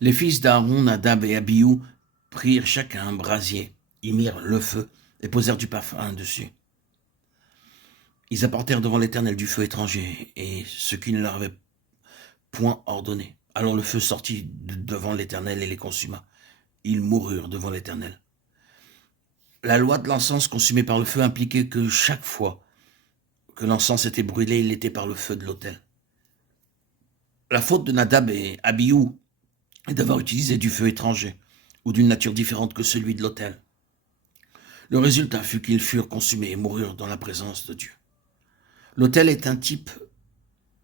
Les fils d'Aaron, Nadab et Abihu, prirent chacun un brasier, y mirent le feu et posèrent du parfum dessus. Ils apportèrent devant l'Éternel du feu étranger, et ce qu'il ne leur avait point ordonné. Alors le feu sortit devant l'Éternel et les consuma. Ils moururent devant l'Éternel. La loi de l'encens consumé par le feu impliquait que chaque fois que l'encens était brûlé, il l'était par le feu de l'autel. La faute de Nadab et Abihu est d'avoir utilisé du feu étranger, ou d'une nature différente que celui de l'autel. Le résultat fut qu'ils furent consumés et moururent dans la présence de Dieu. L'autel est un type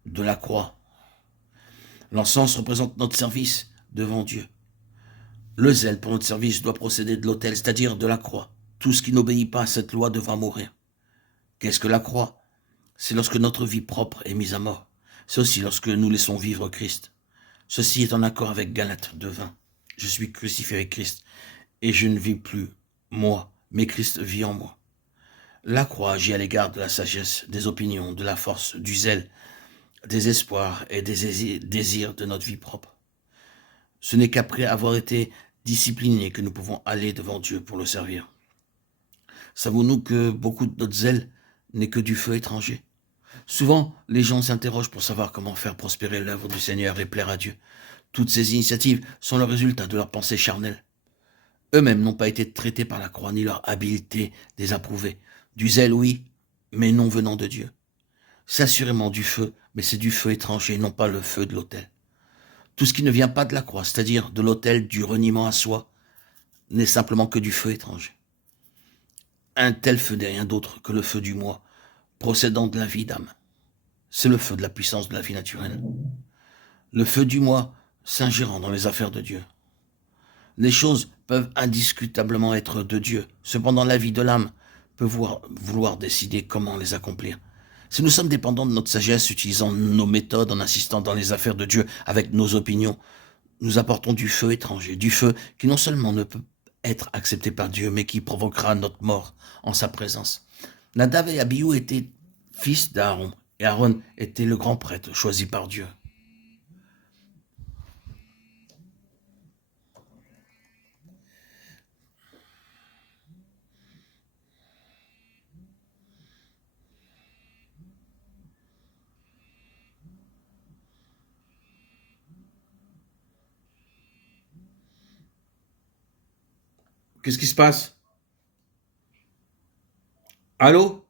de la croix. L'encens représente notre service devant Dieu. Le zèle pour notre service doit procéder de l'autel, c'est-à-dire de la croix. Tout ce qui n'obéit pas à cette loi devra mourir. Qu'est-ce que la croix? C'est lorsque notre vie propre est mise à mort. C'est aussi lorsque nous laissons vivre Christ. Ceci est en accord avec Galates 2:20. Je suis crucifié avec Christ, et je ne vis plus moi, mais Christ vit en moi. La croix agit à l'égard de la sagesse, des opinions, de la force, du zèle, des espoirs et des désirs de notre vie propre. Ce n'est qu'après avoir été disciplinés que nous pouvons aller devant Dieu pour le servir. Savons-nous que beaucoup de notre zèle n'est que du feu étranger? Souvent, les gens s'interrogent pour savoir comment faire prospérer l'œuvre du Seigneur et plaire à Dieu. Toutes ces initiatives sont le résultat de leur pensée charnelle. Eux-mêmes n'ont pas été traités par la croix, ni leur habileté désapprouvée. Du zèle, oui, mais non venant de Dieu. C'est assurément du feu, mais c'est du feu étranger, non pas le feu de l'autel. Tout ce qui ne vient pas de la croix, c'est-à-dire de l'autel du reniement à soi, n'est simplement que du feu étranger. Un tel feu n'est rien d'autre que le feu du moi, procédant de la vie d'âme. C'est le feu de la puissance de la vie naturelle. Le feu du moi s'ingérant dans les affaires de Dieu. Les choses peuvent indiscutablement être de Dieu. Cependant, la vie de l'âme peut vouloir décider comment les accomplir. Si nous sommes dépendants de notre sagesse, utilisant nos méthodes, en insistant dans les affaires de Dieu avec nos opinions, nous apportons du feu étranger, du feu qui non seulement ne peut être accepté par Dieu, mais qui provoquera notre mort en sa présence. Nadab et Abihu étaient fils d'Aaron, et Aaron était le grand prêtre choisi par Dieu. Qu'est-ce qui se passe? Allô?